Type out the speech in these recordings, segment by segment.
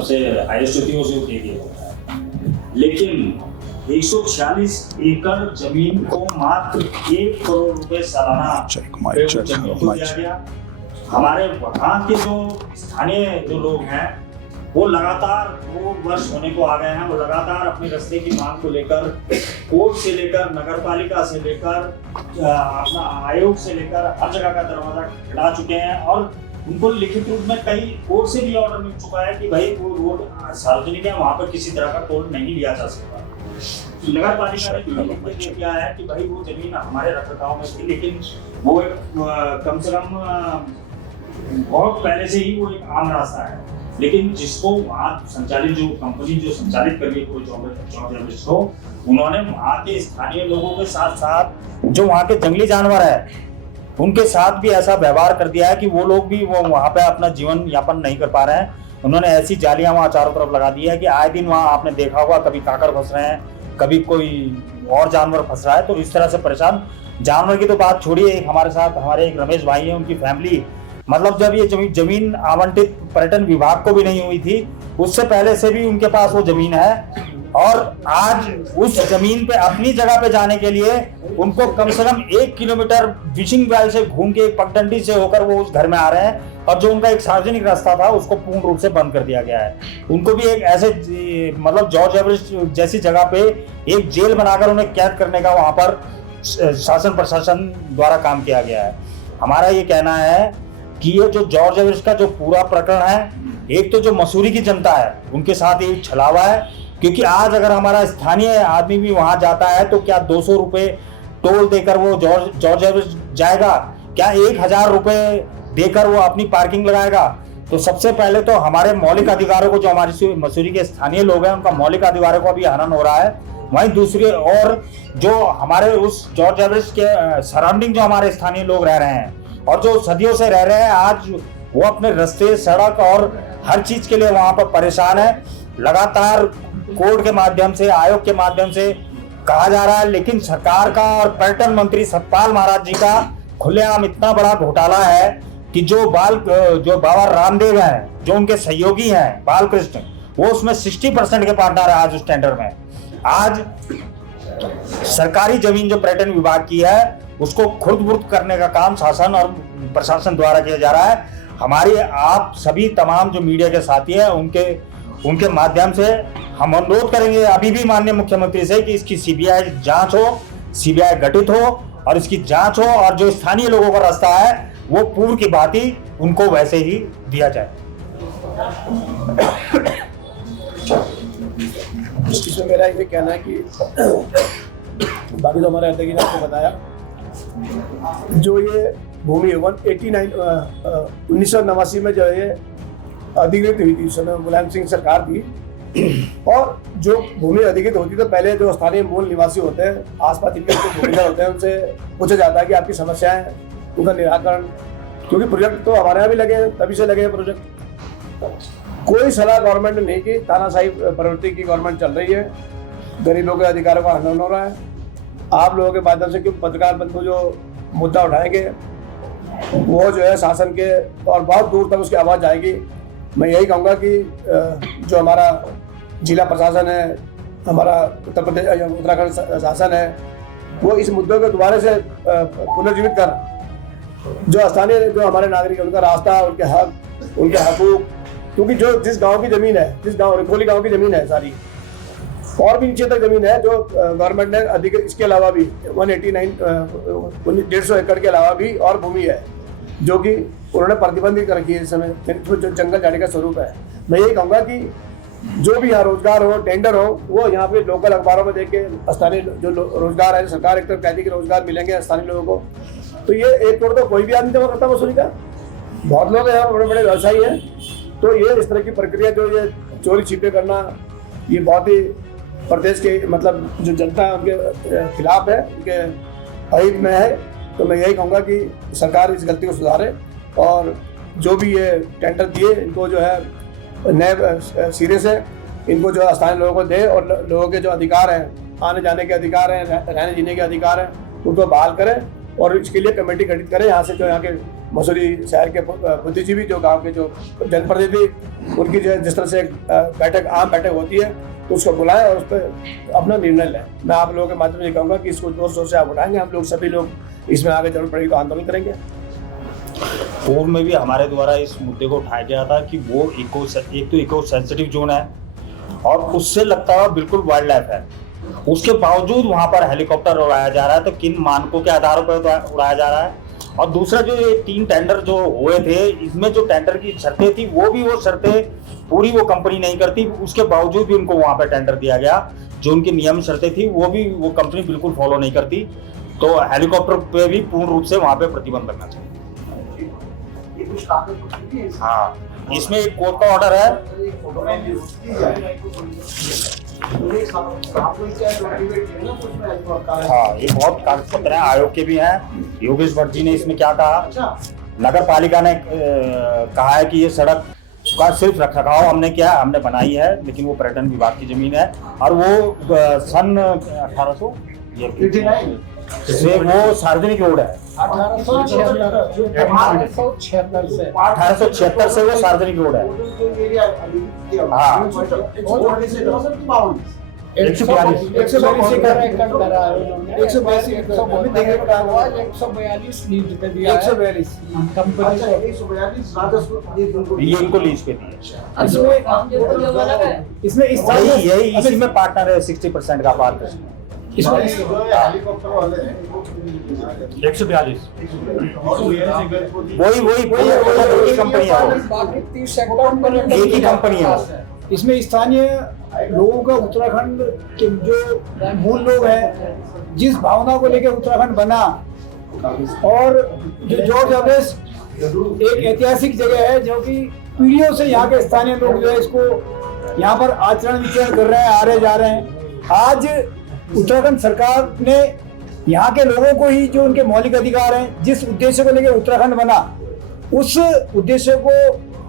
सबसे हाईएस्ट होती है उसे दे दिया जाता है। लेकिन 146 एकड़ जमीन को मात्र 1 करोड़ रुपए सालाना जमीन को दिया गया। हमारे वहाँ के जो स्थानीय जो लोग हैं वो लगातार 2 वर्ष होने को आ गए हैं, वो लगातार अपने रास्ते की मांग को लेकर कोर्ट से लेकर नगर पालिका से लेकर अपना आयोग से लेकर हर जगह का दरवाजा खड़ा चुके हैं और उनको लिखित रूप में कई कोर्ट से भी ऑर्डर मिल चुका है कि भाई वो रोड सार्वजनिक है, वहाँ पर किसी तरह का टोल नहीं लिया जा सकता। नगर पालिका ने भी किया है कि भाई वो जमीन हमारे रखरखाव में थी, लेकिन वो कम से कम बहुत पहले से ही वो एक आम रास्ता है। लेकिन जिसको वहाँ संचालित जो कंपनी जो संचालित कर रही है कोई जॉर्ज एवरेस्ट को, उन्होंने वहाँ के स्थानीय लोगों के साथ साथ जो वहाँ के जंगली जानवर है उनके साथ भी ऐसा व्यवहार कर दिया है कि वो लोग भी वो वहाँ पे अपना जीवन यापन नहीं कर पा रहे हैं। उन्होंने ऐसी जालियां वहाँ चारों तरफ लगा दी है कि आए दिन वहाँ आपने देखा होगा कभी काकड़ फंस रहे हैं, कभी कोई और जानवर फंस रहा है। तो इस तरह से परेशान, जानवर की तो बात छोड़िए, एक हमारे साथ हमारे एक रमेश भाई हैं, उनकी फैमिली मतलब जब ये जमीन आवंटित पर्यटन विभाग को भी नहीं हुई थी उससे पहले से भी उनके पास वो जमीन है और आज उस जमीन पे अपनी जगह पे जाने के लिए उनको कम से कम 1 किलोमीटर फिशिंग वैल से घूम के पगडंडी से होकर वो उस घर में आ रहे हैं और जो उनका एक सार्वजनिक रास्ता था उसको पूर्ण रूप से बंद कर दिया गया है। उनको भी एक ऐसे मतलब जॉर्ज एवरेस्ट जैसी जगह पे एक जेल बनाकर उन्हें कैद करने का वहां पर शासन प्रशासन द्वारा काम किया गया है। हमारा ये कहना है कि ये जो जॉर्ज एवरेस्ट का जो पूरा प्रकरण है, एक तो जो मसूरी की जनता है उनके साथ ये छलावा है, क्योंकि आज अगर हमारा स्थानीय आदमी भी वहां जाता है तो क्या 200 रुपए टोल देकर वो जॉर्ज एवरेस्ट जाएगा, क्या 1000 रुपए देकर वो अपनी पार्किंग लगाएगा? तो सबसे पहले तो हमारे मौलिक अधिकारों को, जो हमारी मसूरी के स्थानीय लोग हैं उनका मौलिक अधिकारों को भी हनन हो रहा है। वहीं दूसरी और जो हमारे उस जॉर्ज एवरेस्ट के सराउंडिंग जो हमारे स्थानीय लोग रह रहे हैं और जो सदियों से रह रहे हैं, आज वो अपने रास्ते, सड़क और हर चीज के लिए वहां पर परेशान है। लगातार कोर्ट के माध्यम से, आयोग के माध्यम से कहा जा रहा है, लेकिन सरकार का और पर्यटन मंत्री सतपाल महाराज जी का खुलेआम इतना बड़ा घोटाला है कि जो बाबा रामदेव हैं, जो उनके सहयोगी हैं बालकृष्ण, वो उसमें 60% के पार्टनर है आज उस टेंडर में। आज सरकारी जमीन जो पर्यटन विभाग की है उसको खुर्द-बुर्द करने का काम शासन और प्रशासन द्वारा किया जा रहा है। हमारी आप सभी तमाम जो मीडिया के साथी हैं उनके माध्यम से हम अनुरोध करेंगे अभी भी माननीय मुख्यमंत्री से कि इसकी सीबीआई जांच हो, सीबीआई गठित हो और इसकी जांच हो और जो स्थानीय लोगों का रास्ता है वो पूर्व की भांति उनको वैसे ही दिया जाए। इसमें मेरा ये कहना है कि बाकी तो हमारे अध्यक्ष ने आपको बताया, जो ये भूमि 1989 में जो है अधिकृत हुई थी, उस समय मुलायम सिंह सरकार थी, और जो भूमि अधिकृत होती तो पहले जो स्थानीय मूल निवासी होते हैं, आसपास जिनके भूमिका होते हैं, उनसे पूछा जाता है कि आपकी समस्याएं, उनका निराकरण, क्योंकि प्रोजेक्ट तो हमारे यहाँ भी लगे हैं, तभी से लगे हैं प्रोजेक्ट। कोई सलाह गवर्नमेंट ने नहीं की, तानाशाही प्रवृत्ति की गवर्नमेंट चल रही है, गरीबों के अधिकारों का हनन हो रहा है। आप लोगों के माध्यम से क्यों पत्रकार बंधु जो मुद्दा उठाएंगे वो जो है शासन के और बहुत दूर तक उसकी आवाज़ जाएगी। मैं यही कहूँगा कि जो हमारा जिला प्रशासन है, हमारा उत्तर प्रदेश उत्तराखंड शासन है, वो इस मुद्दों को दोबारा से पुनर्जीवित कर जो स्थानीय जो हमारे नागरिक उनका रास्ता, उनके हक, उनके हकूक, क्योंकि जो जिस गांव की ज़मीन है, जिस गांव रिपोली गांव की ज़मीन है सारी, और भी नीचे तक जमीन है जो गवर्नमेंट ने अधिक, इसके अलावा भी 189 एकड़ के अलावा भी और भूमि है जो कि उन्होंने प्रतिबंधित कर रखी है इस समय, जो जंगल जाने का स्वरूप है। मैं यही कहूँगा कि जो भी यहाँ रोजगार हो, टेंडर हो, वो यहाँ पे लोकल अखबारों में देख के स्थानीय जो रोजगार है, सरकार एक तरफ कहती है कि रोजगार मिलेंगे स्थानीय लोगों को, तो ये 1 करोड़ तो कोई भी आदमी जमा करता मसूरी का, बहुत लोग हैं, बड़े बड़े व्यवसायी हैं। तो ये इस तरह की प्रक्रिया जो ये चोरी छिपे करना, ये बहुत ही प्रदेश के मतलब जो जनता है उनके खिलाफ है, उनके अहित में है। तो मैं यही कहूँगा कि सरकार इस गलती को सुधारे और जो भी ये टेंडर दिए इनको जो है नए सिरे से इनको जो स्थानीय लोगों को दे और लोगों के जो अधिकार हैं, आने जाने के अधिकार हैं, रहने जीने के अधिकार हैं, उनको बहाल करें और इसके लिए कमेटी गठित करें यहाँ से, जो यहाँ के मसूरी शहर के बुद्धिजीवी जो गांव के जो जनप्रतिनिधि उनकी जो है जिस तरह से बैठक आम बैठक होती है तो उसको बुलाएं और उस पर अपना निर्णय लें। मैं आप लोगों के माध्यम से कहूँगा कि इसको जोर शोर से आप उठाएंगे, हम लोग सभी लोग इसमें आगे जरूरत पड़ेगी तो आंदोलन करेंगे। पूर्व में भी हमारे द्वारा इस मुद्दे को उठाया गया था कि वो एक तो इको सेंसिटिव जोन है और उससे लगता हुआ बिल्कुल वाइल्ड लाइफ है, उसके बावजूद वहाँ पर हेलीकॉप्टर उड़ाया जा रहा है। तो किन मानकों के आधारों पर उड़ाया जा रहा है? और दूसरा जो ये 3 टेंडर जो हुए थे, इसमें जो टेंडर की शर्तें थी वो शर्तें पूरी वो कंपनी नहीं करती, उसके बावजूद भी उनको वहाँ पर टेंडर दिया गया। जो उनकी नियम शर्तें थी वो कंपनी बिल्कुल फॉलो नहीं करती। तो हेलीकॉप्टर पे भी पूर्ण रूप से वहाँ पे प्रतिबंध लगना चाहिए। हाँ, इसमें एक कोर्ट का ऑर्डर है। हाँ, ये बहुत कागज पत्र है, आयोग के भी हैं। योगेश भट्ट जी ने इसमें क्या कहा, नगर पालिका ने कहा है कि ये सड़क का सिर्फ रखरखाव हमने बनाई है, लेकिन वो पर्यटन विभाग की जमीन है और वो सन 1800 से वो सार्वजनिक रोड है। 1876 से वो सार्वजनिक रोड है। हाँ, 142 लीज पे दिया है कंपनी को, ये इनको लीज पे दिए। इसमें यही इसी में पार्टनर है 60% का पार्टनर। इसमें 142 वही कंपनी है, बाकी 30 सेक्टर एक ही कंपनी है। इसमें स्थानीय लोगों का, उत्तराखंड के जो मूल लोग हैं, जिस भावना को लेकर उत्तराखंड बना, और जो जॉर्ज एवरेस्ट एक ऐतिहासिक जगह है जो कि पीढ़ियों से यहाँ के स्थानीय लोग जो है इसको यहाँ पर आचरण विचरण कर रहे हैं, आ रहे जा रहे हैं। आज उत्तराखंड सरकार ने यहाँ के लोगों को ही जो उनके मौलिक अधिकार हैं, जिस उद्देश्य को लेकर उत्तराखंड बना, उस उद्देश्य को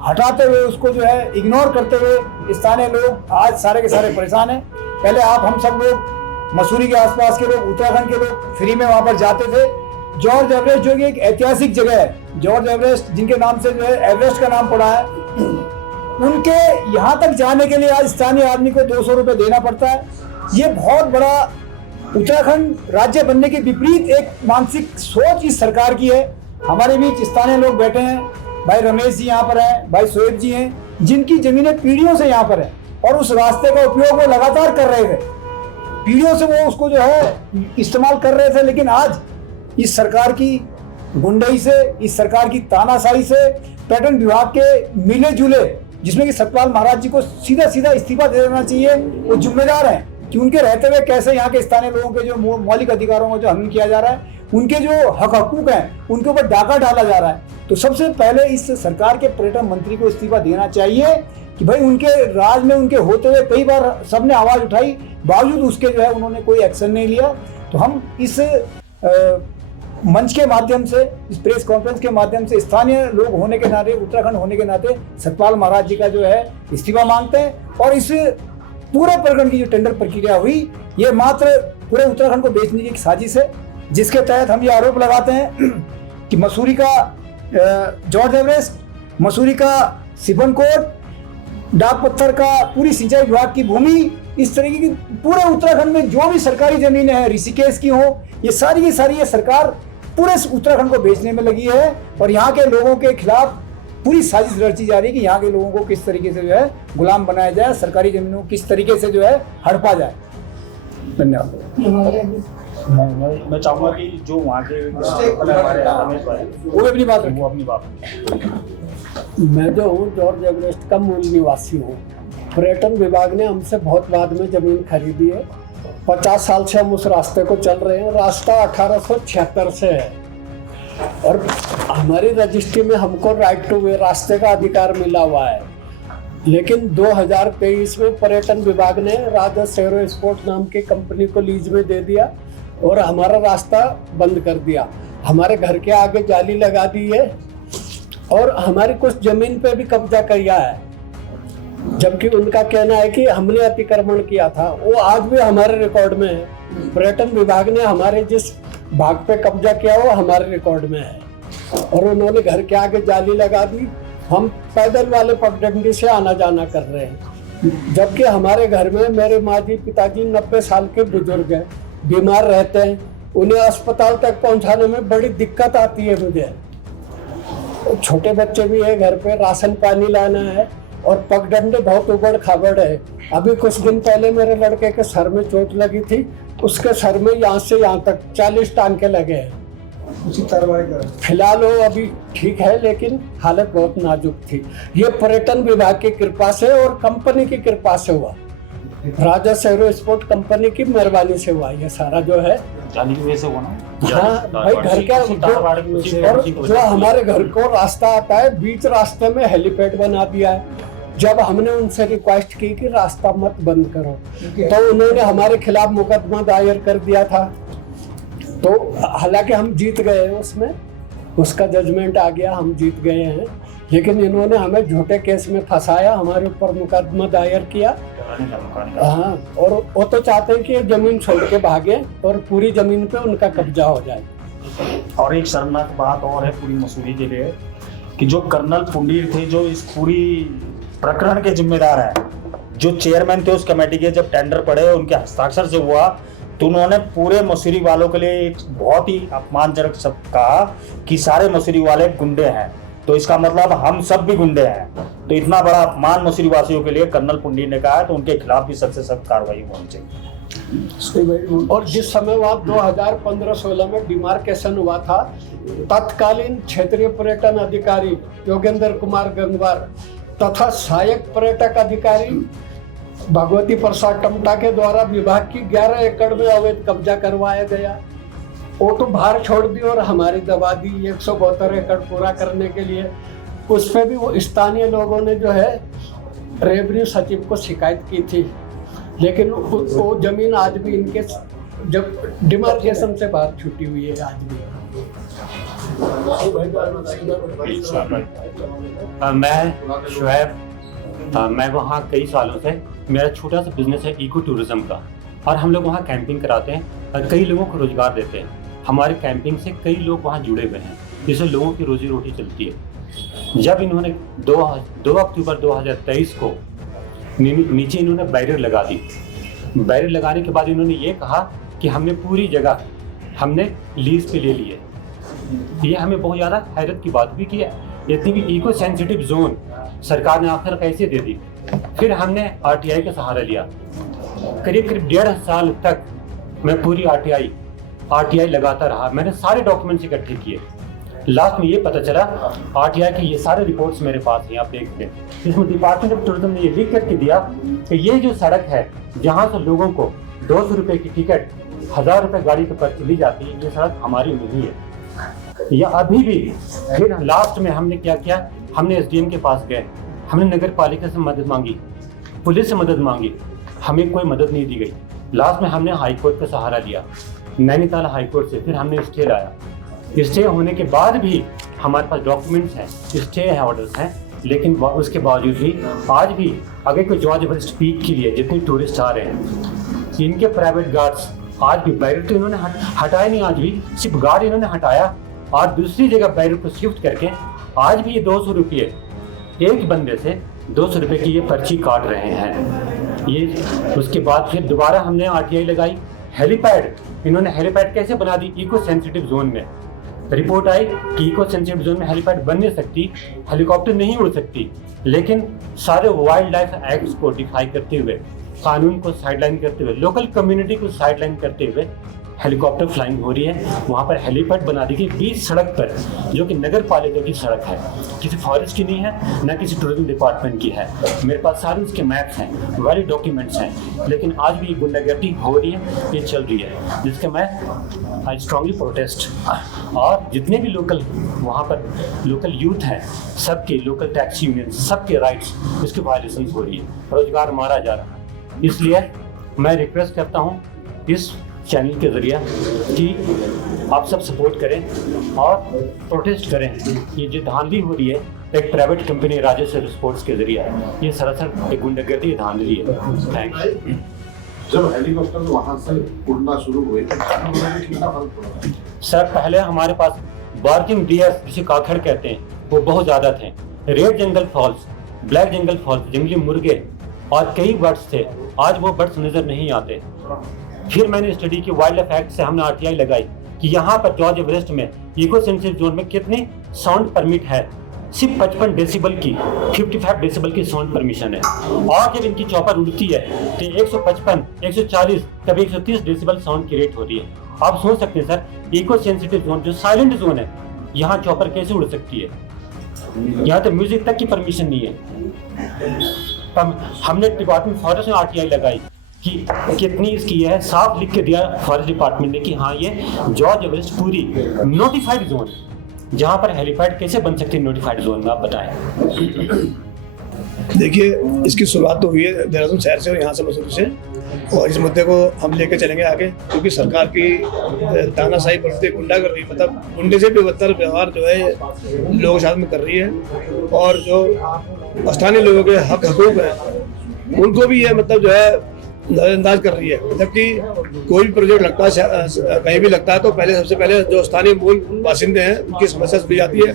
हटाते हुए, उसको जो है इग्नोर करते हुए स्थानीय लोग आज सारे के सारे परेशान हैं। पहले हम सब लोग मसूरी के आसपास के लोग, उत्तराखंड के लोग फ्री में वहां पर जाते थे। जॉर्ज एवरेस्ट जो कि एक ऐतिहासिक जगह है, जॉर्ज एवरेस्ट जिनके नाम से जो है एवरेस्ट का नाम पड़ा है, उनके यहाँ तक जाने के लिए आज स्थानीय आदमी को 200 रुपये देना पड़ता है। ये बहुत बड़ा उत्तराखंड राज्य बनने के विपरीत एक मानसिक सोच इस सरकार की है। हमारे बीच स्थानीय लोग बैठे हैं, भाई रमेश जी यहाँ पर हैं, भाई शोएब जी हैं, जिनकी जमीनें पीढ़ियों से यहाँ पर है और उस रास्ते का उपयोग वो लगातार कर रहे थे, पीढ़ियों से वो उसको जो है इस्तेमाल कर रहे थे। लेकिन आज इस सरकार की गुंडई से, इस सरकार की तानाशाही से, पर्यटन विभाग के मिले जुले, जिसमें कि सतपाल महाराज जी को सीधा सीधा इस्तीफा दे देना चाहिए, वो जिम्मेदार हैं कि उनके रहते हुए कैसे यहाँ के स्थानीय लोगों के जो मौलिक अधिकारों का जो हनन किया जा रहा है, उनके जो हक हकूक हैं उनके ऊपर डाका डाला जा रहा है। तो सबसे पहले इस सरकार के पर्यटन मंत्री को इस्तीफा देना चाहिए कि भाई उनके राज में उनके होते हुए कई बार सबने आवाज उठाई, बावजूद उसके जो है उन्होंने कोई एक्शन नहीं लिया। तो हम इस मंच के माध्यम से, इस प्रेस कॉन्फ्रेंस के माध्यम से स्थानीय लोग होने के नाते, उत्तराखंड होने के नाते सतपाल महाराज जी का जो है इस्तीफा मांगते हैं। और इस पूरे प्रकरण की जो टेंडर प्रक्रिया हुई, ये मात्र पूरे उत्तराखंड को बेचने की एक साजिश है, जिसके तहत हम ये आरोप लगाते हैं कि मसूरी का जॉर्ज एवरेस्ट, मसूरी का सिपनकोट, डाक पत्थर का पूरी सिंचाई विभाग की भूमि, इस तरीके की पूरे उत्तराखंड में जो भी सरकारी जमीनें हैं, ऋषिकेश की हो, ये सारी की सारी ये सरकार पूरे उत्तराखंड को बेचने में लगी है। और यहाँ के लोगों के खिलाफ पूरी साजिश रची जा रही है कि यहाँ के लोगों को किस तरीके से जो है गुलाम बनाया जाए, सरकारी जमीनों को किस तरीके से जो है हड़पा जाए। धन्यवाद। मैं चाहूंगा कि जो वहाँ के रमेश भाई वो अपनी बात वो अपनी बात। मैं जो हूँ जॉर्ज एवरेस्ट का मूल निवासी हूँ। पर्यटन विभाग ने हमसे बहुत बाद में जमीन खरीदी है। 50 साल से हम उस रास्ते को चल रहे हैं। रास्ता 1876 से है और हमारी रजिस्ट्री में हमको राइट टू वे रास्ते का अधिकार मिला हुआ है। लेकिन 2023 में पर्यटन विभाग ने राजस एरो स्पोर्ट नाम की कंपनी को लीज में दे दिया और हमारा रास्ता बंद कर दिया। हमारे घर के आगे जाली लगा दी है और हमारी कुछ जमीन पे भी कब्जा किया है, जबकि उनका कहना है कि हमने अतिक्रमण किया था। वो आज भी हमारे रिकॉर्ड में है। पर्यटन विभाग ने हमारे जिस भाग पे कब्जा किया वो हमारे रिकॉर्ड में है। और उन्होंने घर के आगे जाली लगा दी। हम पैदल वाले पगडंडी से आना जाना कर रहे हैं, जबकि हमारे घर में मेरे माँ जी पिताजी 90 साल के बुजुर्ग हैं, बीमार रहते हैं, उन्हें अस्पताल तक पहुंचाने में बड़ी दिक्कत आती है मुझे। छोटे बच्चे भी है घर पे, राशन पानी लाना है और पगडंडे बहुत उबड़ खाबड़ है। अभी कुछ दिन पहले मेरे लड़के के सर में चोट लगी थी, उसके सर में यहाँ से यहाँ तक 40 टांके लगे हैं। उसी कार्रवाई कर फिलहाल वो अभी ठीक है, लेकिन हालत बहुत नाजुक थी। ये पर्यटन विभाग की कृपा से और कंपनी की कृपा से हुआ, राजस एरो स्पोर्ट कंपनी की मेहरबानी से हुआ ये सारा जो है। जाली की वजह से हुआ ना। हाँ भाई, घर का और जो हमारे घर को रास्ता आता है, बीच रास्ते में हेलीपैड बना दिया है। जब हमने उनसे रिक्वेस्ट की कि रास्ता मत बंद करो, तो उन्होंने हमारे खिलाफ मुकदमा दायर कर दिया था। तो हालांकि हम जीत गए उसमें, उसका जजमेंट आ गया, हम जीत गए हैं, लेकिन इन्होंने हमें झूठे केस में फंसाया, हमारे ऊपर मुकदमा दायर किया। हाँ, और वो तो चाहते हैं कि ये जमीन छोड़ के भागे और पूरी जमीन पे उनका कब्जा हो जाए। और एक शर्मनाक बात और है पूरी मसूरी के लिए कि जो कर्नल पुंडीर थे, जो इस पूरी प्रकरण के जिम्मेदार हैं, जो चेयरमैन थे उस कमेटी के, जब टेंडर पड़े उनके हस्ताक्षर से हुआ, तो उन्होंने पूरे मसूरी वालों के लिए एक बहुत ही अपमानजनक शब्द कहा कि सारे मसूरी वाले गुंडे हैं। तो इसका मतलब हम सब भी गुंडे हैं। तो इतना बड़ा अपमान मसूरी वासियों के लिए कर्नल पुंडीर ने कहा है, तो उनके खिलाफ भी सख्त से सख्त कार्रवाई होनी चाहिए। और जिस समय वहाँ 2015-16 में डिमार्केशन हुआ था, तत्कालीन क्षेत्रीय पर्यटन अधिकारी योगेंद्र कुमार गंगवार तथा सहायक पर्यटक अधिकारी भगवती प्रसाद टमटा के द्वारा विभाग की 11 एकड़ में अवैध कब्जा करवाया गया। वो तो बाहर छोड़ दी और हमारी दबा दी 172 एकड़ पूरा करने के लिए। उस पर भी वो स्थानीय लोगों ने जो है रेवेन्यू सचिव को शिकायत की थी, लेकिन वो जमीन आज भी इनके जब डिमार्केशन से बाहर छुटी हुई है आज भी। मैं शुएब, मैं वहाँ कई सालों से, मेरा छोटा सा बिजनेस है इको टूरिज्म का, और हम लोग वहाँ कैंपिंग कराते हैं और कई लोगों को रोजगार देते हैं। हमारे कैंपिंग से कई लोग वहाँ जुड़े हुए हैं, जिससे लोगों की रोजी रोटी चलती है। जब इन्होंने 2 अक्टूबर 2023 को नीचे इन्होंने बैरियर लगा दी। बैरियर लगाने के बाद इन्होंने ये कहा कि हमने पूरी जगह हमने लीज पे ले ली है। ये हमें बहुत ज़्यादा हैरत की बात भी की है, इतनी भी इको सेंसिटिव जोन सरकार ने आखिर कैसे दे दी। फिर हमने आरटीआई का सहारा लिया। करीब 1.5 साल तक मैं पूरी आरटीआई लगाता रहा। मैंने सारे डॉक्यूमेंट्स इकट्ठे किए। लास्ट में ये पता चला, आरटीआई के ये सारे रिपोर्ट्स मेरे पास हैं, आप देखते हैं। इसमें डिपार्टमेंट ऑफ टूरिज्म ने ये लिख करके दिया कि ये जो सड़क है जहाँ से लोगों को 200 रुपये की टिकट 1000 रुपये गाड़ी के पर चली जाती है, ये सड़क हमारी नहीं है। या अभी भी फिर लास्ट में हमने क्या किया, हमने एसडीएम के पास गए, हमने नगर पालिका से मदद मांगी, पुलिस से मदद मांगी, हमें कोई मदद नहीं दी गई। लास्ट में हमने हाई कोर्ट का सहारा लिया, नैनीताल हाई कोर्ट से। फिर हमने स्टे लाया। स्टे होने के बाद भी हमारे पास डॉक्यूमेंट्स हैं, स्टे है, ऑर्डर्स हैं, लेकिन उसके बावजूद भी आज भी अगर कोई जॉर्ज एवरेस्ट पीक के लिए जितने टूरिस्ट आ रहे हैं, इनके प्राइवेट गार्ड्स आज भी बैरियर तो इन्होंने हटाया नहीं, आज भी सिर्फ गार्ड इन्होंने हटाया और दूसरी जगह बैरियर को शिफ्ट करके आज भी ये 200 रुपये एक बंदे से 200 रुपये की ये पर्ची काट रहे हैं। ये उसके बाद फिर दोबारा हमने आरटीआई लगाई। हेलीपैड, इन्होंने हेलीपैड कैसे बना दी इको सेंसिटिव जोन में। रिपोर्ट आई कि इको सेंसिटिव जोन में हेलीपैड बन नहीं सकती, हेलीकॉप्टर नहीं उड़ सकती, लेकिन सारे वाइल्ड लाइफ एक्ट्स को डिफाई करते हुए, कानून को साइडलाइन करते हुए, लोकल कम्युनिटी को साइडलाइन करते हुए हेलीकॉप्टर फ्लाइंग हो रही है। वहाँ पर हेलीपैड बना दी गई बीच सड़क पर, जो कि नगर पालिका की सड़क है, किसी फॉरेस्ट की नहीं है, न किसी टूरिज्म डिपार्टमेंट की है। मेरे पास सारे उसके मैप्स हैं, वैलिड डॉक्यूमेंट्स हैं, लेकिन आज भी गुंडागर्दी हो रही है, ये चल रही है, जिसके मैं आई स्ट्रांगली प्रोटेस्ट। और जितने भी लोकल वहाँ पर लोकल यूथ हैं, सबके लोकल टैक्सी यूनियन, सबके राइट्स, इसकी वायलेशन हो रही है, रोजगार मारा जा रहा है। इसलिए मैं रिक्वेस्ट करता हूँ इस चैनल के जरिए कि आप सब सपोर्ट करें और प्रोटेस्ट करें। ये जो धांधली हो रही है एक प्राइवेट कंपनी राजस एरो स्पोर्ट्स के जरिए, ये सरासर एक गुंडागर्दी धांधली है। थैंक्स। जब हेलीकॉप्टर वहाँ से उड़ना शुरू हुए तो कितना फर्क पड़ा? सर पहले हमारे पास बार्किंग डियर्स जिसे काखड़ कहते हैं वो बहुत ज़्यादा थे। रेड जंगल फॉल्स, ब्लैक जंगल फॉल्स, जंगली मुर्गे और कई बर्ड्स थे, आज वो बर्ड्स नज़र नहीं आते। फिर मैंने स्टडी की वाइल्ड लाइफ एक्ट से हमने RTI लगाई कि यहाँ पर जॉर्ज एवरेस्ट में इको सेंसिटिव जोन में कितने साउंड परमिट है, सिर्फ 55 डेसिबल की, 55 डेसिबल की साउंड परमिशन है। और जब इनकी चॉपर उड़ती है तो 155, 140, कभी 130 डेसिबल साउंड की रेट होती है। आप सोच सकते हैं सर, इको सेंसिटिव जोन जो साइलेंट जोन है, यहाँ चॉपर कैसे उड़ सकती है? यहाँ तो म्यूजिक तक की परमिशन नहीं है। हमने डिपार्टमेंट फॉरेस्ट में RTI लगाई कि कितनी इसकी है, साफ लिख के दिया फॉरेस्ट डिपार्टमेंट ने कि हाँ ये जॉर्ज एवरेस्ट पूरी नोटिफाइड जोन, जहाँ पर हेलीपैड कैसे बन सकती है नोटिफाइड जोन में, आप बताएं। देखिए, इसकी शुरुआत तो हुई है देहरादून शहर से और यहाँ से मसूरी से, और इस मुद्दे को हम लेकर चलेंगे आगे, क्योंकि सरकार की तानाशाही बढ़ती गुंडागर्दी, मतलब गुंडे से भी बदतर व्यवहार जो है लोगों के साथ में कर रही है, और जो स्थानीय लोगों के हकूक हैं उनको भी ये मतलब जो है नजरअंदाज कर रही है। जबकि कोई भी प्रोजेक्ट लगता है, कहीं भी लगता है, तो पहले सबसे पहले जो स्थानीय मूल बासिंदे हैं उनकी समस्या सुनी जाती है,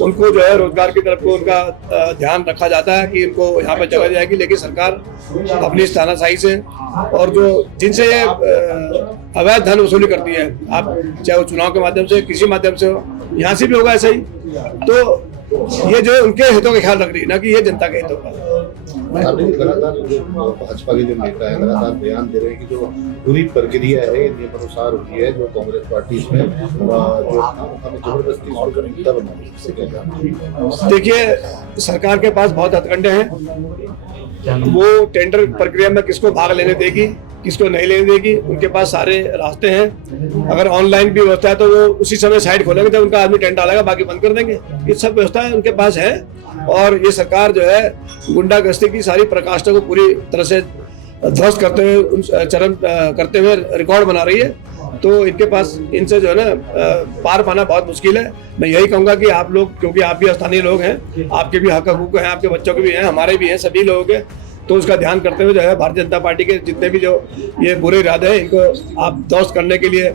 उनको जो है रोजगार की तरफ को उनका ध्यान रखा जाता है कि इनको यहाँ पर जगह जाएगी। लेकिन सरकार अपनी तानाशाही से और जो जिनसे ये अवैध धन वसूली करती है, आप चाहे वो चुनाव के माध्यम से, किसी माध्यम से हो, यहाँ से भी होगा ऐसा ही, तो ये जो है उनके हितों का ख्याल रख रही है, ना कि ये जनता के हितों का। लगातार जो भाजपा के जो नेता है लगातार बयान दे रहे हैं कि जो पूरी प्रक्रिया है नियमानुसार हुई है, जो कांग्रेस पार्टी इसमें जो हमें जबरदस्ती इसको नेता बना रही है, इससे क्या कहना? देखिए, सरकार के पास बहुत हथकंडे हैं, वो टेंडर प्रक्रिया में किसको भाग लेने देगी, किसको नहीं लेने देगी, उनके पास सारे रास्ते हैं। अगर ऑनलाइन भी व्यवस्था है तो वो उसी समय साइट खोलेंगे जब उनका आदमी टेंडर डालेगा, बाकी बंद कर देंगे। ये सब व्यवस्था उनके पास है, और ये सरकार जो है गुंडागर्दी की सारी प्रकाष्ठा को पूरी तरह से ध्वस्त करते हुए, चरम करते हुए रिकॉर्ड बना रही है। तो इनके पास, इनसे जो है ना पार पाना बहुत मुश्किल है। मैं यही कहूँगा कि आप लोग, क्योंकि आप भी स्थानीय लोग हैं, आपके भी हक हकूक हैं, आपके बच्चों के भी हैं, हमारे भी हैं, सभी लोगों के, तो उसका ध्यान करते हुए जो है भारतीय जनता पार्टी के जितने भी जो ये बुरे इरादे हैं इनको आप ध्वस्त करने के लिए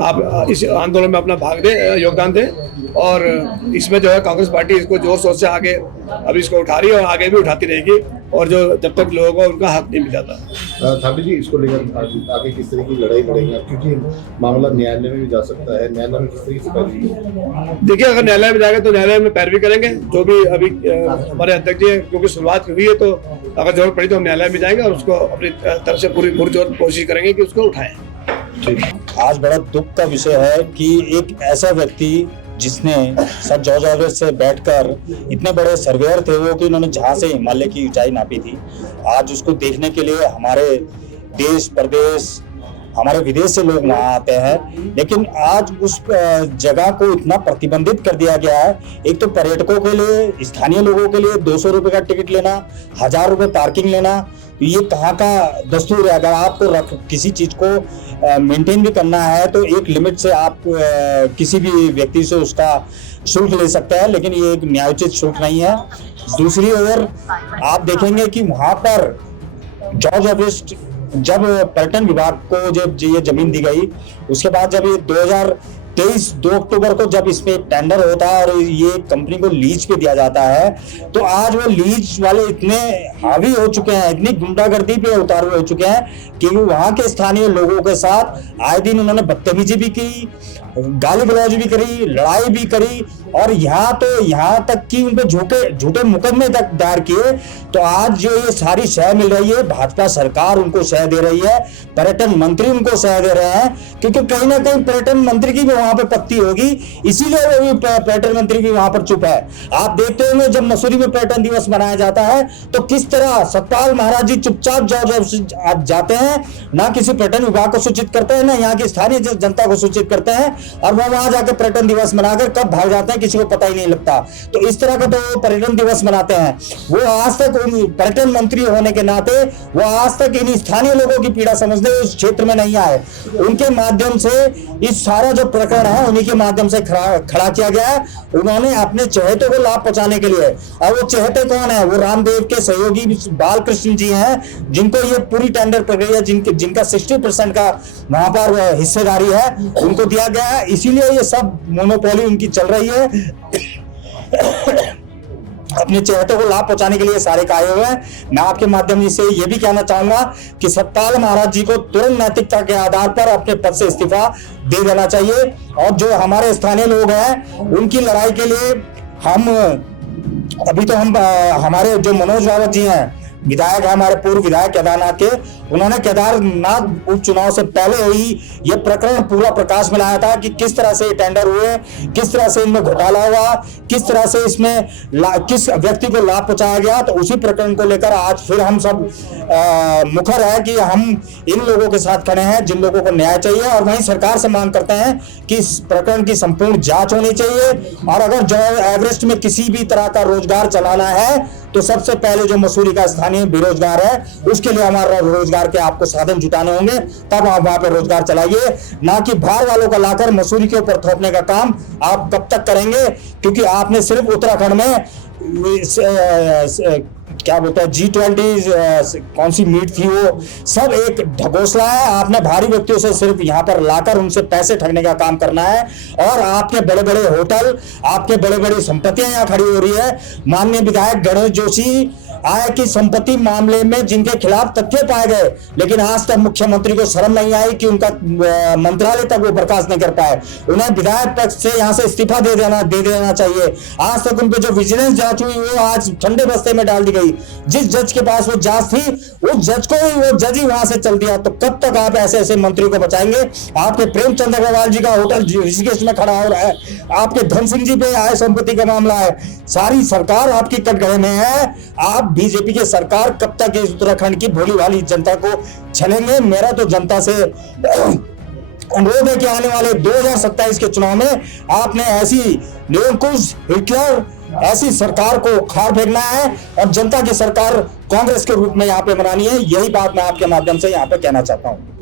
आप इस आंदोलन में अपना भाग दें, योगदान दें। और इसमें जो है कांग्रेस पार्टी इसको जोर शोर से आगे अब इसको उठा रही है और आगे भी उठाती रहेगी, और जो जब तक लोगों को उनका हक नहीं मिल जाता। थापी जी, इसको लेकर आगे किस तरह की लड़ाई लड़ेंगे, क्योंकि मामला न्यायालय में भी जा सकता है, न्यायालय में किस तरीके से पैरवी? देखिए, अगर न्यायालय में जाएगा तो न्यायालय में पैरवी करेंगे, जो भी अभी हमारे अध्यक्ष जी, क्योंकि शुरुआत हुई है, तो अगर जरूरत पड़ी तो हम न्यायालय में जाएंगे और उसको अपनी तरफ से पूरी पुरजोर कोशिश करेंगे कि उसको उठाएं। आज बड़ा दुख का विषय है कि एक ऐसा व्यक्ति जिसने सर जॉर्ज एवरेस्ट से बैठकर, इतने बड़े सर्वेयर थे वो कि उन्होंने जहां से हिमालय की ऊंचाई नापी थी, आज उसको देखने के लिए हमारे देश प्रदेश, हमारे विदेश से लोग वहां आते हैं। लेकिन आज उस जगह को इतना प्रतिबंधित कर दिया गया है। एक तो पर्यटकों के लिए, स्थानीय लोगों के लिए 200 रुपए का टिकट लेना, 1000 रुपए पार्किंग लेना, तो ये कहाँ का दस्तूर है? अगर आपको किसी चीज को मेंटेन भी करना है तो एक लिमिट से आप किसी भी व्यक्ति से उसका शुल्क ले सकते हैं, लेकिन ये एक न्यायोचित शुल्क नहीं है। दूसरी ओर आप देखेंगे कि वहां पर जॉर्ज एवरेस्ट, जब पर्यटन विभाग को जब ये जमीन दी गई, उसके बाद जब ये 2023 2 अक्टूबर को जब इसमें टेंडर होता है और ये कंपनी को लीज पे दिया जाता है, तो आज वो लीज वाले इतने हावी हो चुके हैं, इतनी गुंडागर्दी पे उतारू हो चुके हैं कि वहां के स्थानीय लोगों के साथ आए दिन उन्होंने बदतमीजी भी की, गाली गलौज भी करी, लड़ाई भी करी, और यहाँ तक कि उन पे झूठे मुकदमे तक दायर किए। तो आज जो ये सारी शय मिल रही है, भाजपा सरकार उनको शय दे रही है, पर्यटन मंत्री उनको शय दे रहे हैं, क्योंकि कहीं ना कहीं पर्यटन मंत्री की भी वहां पे पत्ती होगी, इसीलिए वो भी पर्यटन मंत्री भी वहां पर चुप है। आप देखते होंगे जब मसूरी में पर्यटन दिवस मनाया जाता है तो किस तरह सतपाल महाराज जी चुपचाप जॉर्ज जाते हैं, ना किसी पर्यटन विभाग को सूचित करते हैं, ना यहाँ की स्थानीय जनता को सूचित करते हैं, और वो वहां जाकर पर्यटन दिवस मनाकर कब भाग जाते हैं किसी को पता ही नहीं लगता। तो इस तरह का तो पर्यटन दिवस मनाते हैं। वो आज तक पर्यटन मंत्री होने के नाते वो आज तक इन स्थानीय लोगों की पीड़ा समझने उस क्षेत्र में नहीं आए। उनके माध्यम से इस सारा जो प्रकरण समीकरण है उन्हीं के माध्यम से खड़ा किया गया है। उन्होंने अपने चहेतों को लाभ पहुंचाने के लिए, और वो चहेते कौन है, वो रामदेव के सहयोगी बालकृष्ण जी हैं, जिनको ये पूरी टेंडर प्रक्रिया जिनका 60% का वहां पर हिस्सेदारी है उनको दिया गया है। इसीलिए ये सब मोनोपोली उनकी चल रही है। अपने चहेतों को लाभ पहुंचाने के लिए सारे आए हुए हैं। मैं आपके माध्यम से ये भी कहना चाहूंगा कि सतपाल महाराज जी को तुरंत नैतिकता के आधार पर अपने पद से इस्तीफा दे देना चाहिए। और जो हमारे स्थानीय लोग हैं उनकी लड़ाई के लिए हमारे जो मनोज रावत जी हैं, विधायक है, हमारे पूर्व विधायक केदारनाथ के, उन्होंने केदारनाथ उपचुनाव से पहले ही ये प्रकरण पूरा प्रकाश में लाया था कि किस तरह से टेंडर हुए, किस तरह से इनमें घोटाला हुआ, किस तरह से इसमें किस व्यक्ति को लाभ पहुंचाया गया। तो उसी प्रकरण को लेकर आज फिर हम सब मुखर है कि हम इन लोगों के साथ खड़े हैं जिन लोगों को न्याय चाहिए, और वहीं सरकार से मांग करते हैं कि इस प्रकरण की संपूर्ण जांच होनी चाहिए। और अगर जो एवरेस्ट में किसी भी तरह का रोजगार चलाना है तो सबसे पहले जो मसूरी का स्थानीय बेरोजगार है उसके लिए हमारा रोजगार के आपको साधन जुटाने होंगे, तब आप वहां पे रोजगार चलाइए, ना कि बाहर वालों का लाकर मसूरी के ऊपर थोपने का काम आप कब तक करेंगे। क्योंकि आपने सिर्फ उत्तराखंड में क्या बोलते हैं G20 कौन सी मीट थी, वो सब एक ढकोसला है। आपने भारी व्यक्तियों से सिर्फ यहाँ पर लाकर उनसे पैसे ठगने का काम करना है, और आपके बड़े बड़े होटल, आपके बड़े बड़ी संपत्तियां यहाँ खड़ी हो रही है। माननीय विधायक गणेश जोशी आय की संपत्ति मामले में जिनके खिलाफ तथ्य पाए गए, लेकिन आज तक मुख्यमंत्री को शर्म नहीं आई कि उनका मंत्रालय तक वो बर्खास्त नहीं कर पाए। उन्हें विधायक पद से यहाँ से इस्तीफा दे देना चाहिए। आज तक उन पे जो विजिलेंस जांच हुई वो आज ठंडे बस्ते में डाल दी गई। जिस जज के पास वो जांच थी उस जज को ही वो जज ही वहां से चल दिया। तो कब तक आप ऐसे ऐसे मंत्री को बचाएंगे? आपके प्रेमचंद अग्रवाल जी का होटल ऋषिकेश में खड़ा हो रहा है, आपके धन सिंह जी पे आय संपत्ति का मामला है, सारी सरकार आपकी कटघरे में है। आप बीजेपी की सरकार कब तक इस उत्तराखंड की भोली भाली जनता को छलेंगे? मेरा तो जनता से अनुरोध है कि आने वाले 2027 के चुनाव में आपने ऐसी निरंकुश हिटलर ऐसी सरकार को खार फेंकना है और जनता की सरकार कांग्रेस के रूप में यहाँ पे बनानी है। यही बात मैं आपके माध्यम से यहाँ पे कहना चाहता हूँ।